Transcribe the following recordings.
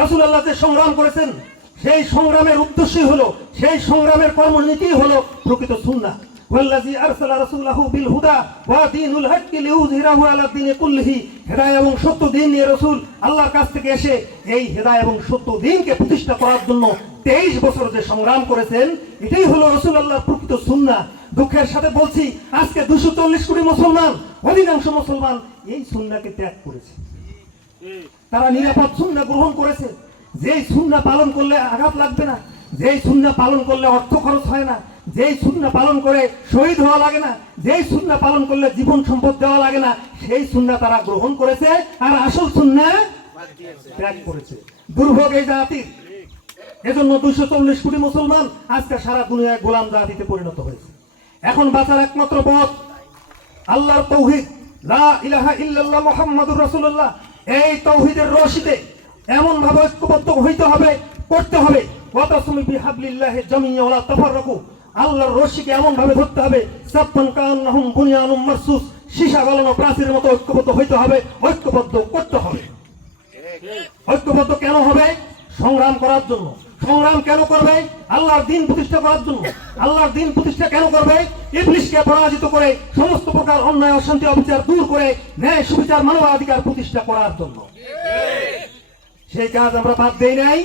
রাসূলুল্লাহ যে সংগ্রাম করেছেন সেই সংগ্রামের উদ্দেশ্যই হলো, সেই সংগ্রামের কর্মনীতি হলো প্রকৃত সুন্নাহ। ওয়াল্লাযী আরসালা রাসূলাহু বিল হুদা ওয়া দীনুল হাক্কি লিইয়ুযহিরাহু আলা দীনি কুল্লিহি। হেদায়েত এবং সত্য দিন নিয়ে রাসূল আল্লাহর কাছ থেকে এসে এই হেদায়েত এবং সত্য দিনকে প্রতিষ্ঠা করার জন্য 23 বছর যে সংগ্রাম করেছেন, এটাই হলো রাসূলুল্লাহর প্রকৃত সুন্নাহ। দুঃখের সাথে বলছি, আজকে 240 কোটি মুসলমান, অধিকাংশ মুসলমান এই সুন্নাহকে ত্যাগ করেছে। তারা নিরাপদ সুন্নাহ গ্রহণ করেছে, যেই সুন্নাহ পালন করলে আঘাত লাগবে না, যেই সুন্নাহ পালন করলে অর্থ খরচ হয় না, যেই সুন্নাহ পালন করে শহীদ হওয়া লাগে না, যেই সুন্নাহ পালন করলে জীবন সম্পদ দেওয়া লাগে না, সেই সুন্নাহ তারা গ্রহণ করেছে, আর আসল সুন্নাহ ত্যাগ করেছে। দুর্ভোগ এই জাতির। এজন্য 240 কোটি মুসলমান আজকে সারা দুনিয়ায় গোলাম জাতিতে পরিণত হয়েছে। এখন বাঁচার একমাত্র পথ আল্লাহর তাওহীদ, লা ইলাহা ইল্লাল্লাহ মুহাম্মাদুর রাসূলুল্লাহ। এই তাওহীদের রশিদে এমন ভাবে ঐক্যবদ্ধ হইতে হবে, করতে হবে। ওয়াতাসিমু বিহাবলিল্লাহি জামিআ ওয়া লা তাফাররাকু। আল্লাহর রশিকে এমন ভাবে ধরতে হবে, সাফান কান্নাহুম বুনিয়ানুম মারসুস, সীসা গলানো প্রাচীরের মতো ঐক্যবদ্ধ হইতে হবে, ঐক্যবদ্ধ করতে হবে। ঐক্যবদ্ধ কেন হবে? সংগ্রাম করার জন্য। সংগ্রাম কেন করবে? আল্লাহর দ্বীন প্রতিষ্ঠা করার জন্য। আল্লাহর দ্বীন প্রতিষ্ঠা কেন করবে? ইবলিসকে পরাজিত করে, সমস্ত প্রকার অন্যায় অশান্তি অবিচার দূর করে, ন্যায় সুবিচার মানবাধিকার প্রতিষ্ঠা করার জন্য। সেই কাজ আমরা বাদ দেই নাই।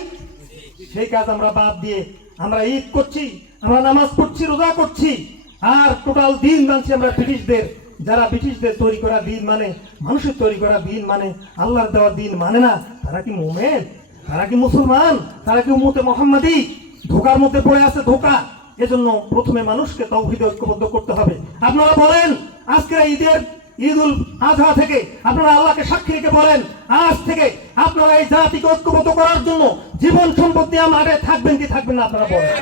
সেই কাজ আমরা বাদ দিয়ে আমরা ঈদ করছি, আমরা নামাজ পড়ছি, রোজা করছি, আর টোটাল দিন মানছি আমরা ব্রিটিশদের। যারা ব্রিটিশদের তৈরি করা দিন মানে, মানুষের তৈরি করা দিন মানে, আল্লাহর দেওয়া দিন মানে না, তারা কি মুমিন? তারা কি মুসলমান? তারা কি উম্মতে মুহাম্মাদি? ধোকার মধ্যে পড়ে আছে, ধোকা। এজন্য প্রথমে মানুষকে তাওহীদে ঐক্যবদ্ধ করতে হবে। আপনারা বলেন, আজকে ঈদুল আজহা থেকে আপনারা আল্লাহকে সাক্ষী রেখে বলেন, আজ থেকে আপনারা এই জাতিকে ঐক্যবদ্ধ করার জন্য জীবন সম্পদ দিয়ে মাঠে থাকবেন কি থাকবেন না? আপনারা বলেন।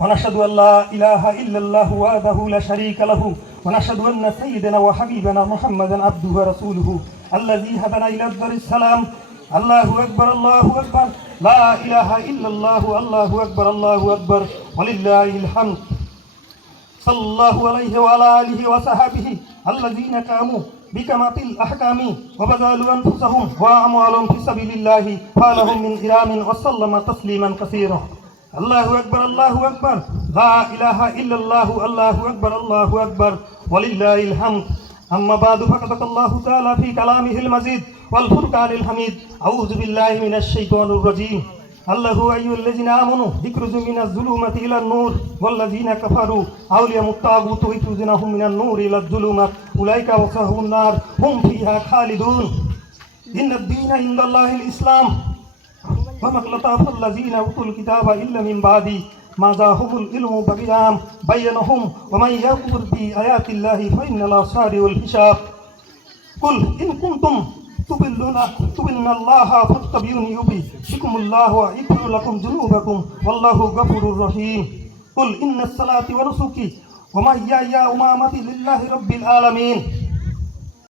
ونشهد أن لا إله إلا الله وحده لا شريك له ونشهد أن سيدنا وحبيبنا محمدا عبده ورسوله الذي هدانا إلى دار السلام. الله أكبر الله أكبر لا إله إلا الله الله أكبر الله أكبر ولله الحمد. صلى الله عليه وعلى آله وصحبه الذين قاموا بكمات الأحكام وبذلوا أنفسهم وأموالهم في سبيل الله فلهم من إرام وسلم تسليما كثيرا. الله أكبر الله أكبر لا إله إلا الله الله أكبر الله أكبر ولله الحمد. أما بعد فقد قال الله تعالى في كلامه المجيد والفرقان الحميد. أعوذ بالله من الشيطان الرجيم. الله أيها الذين آمنوا اخرجوا من الظلمات إلى النور والذين كفروا أولياءهم الطاغوت يخرجونهم من النور إلى الظلمات أولئك أصحاب النار هم فيها خالدون. إن الدين عند الله الإسلام وما اختلف الذين أوتوا الكتاب إلا من بعد ما جاءهم العلم بغيا بينهم ومن يكفر بآيات الله فإن الله سريع الحساب. قل إن كنتم تؤمنون الله فاتبعوني يحببكم الله ويغفر لكم ذنوبكم والله غفور رحيم. قل إن الصلاة ونسكي ومحياي ومماتي لله رب العالمين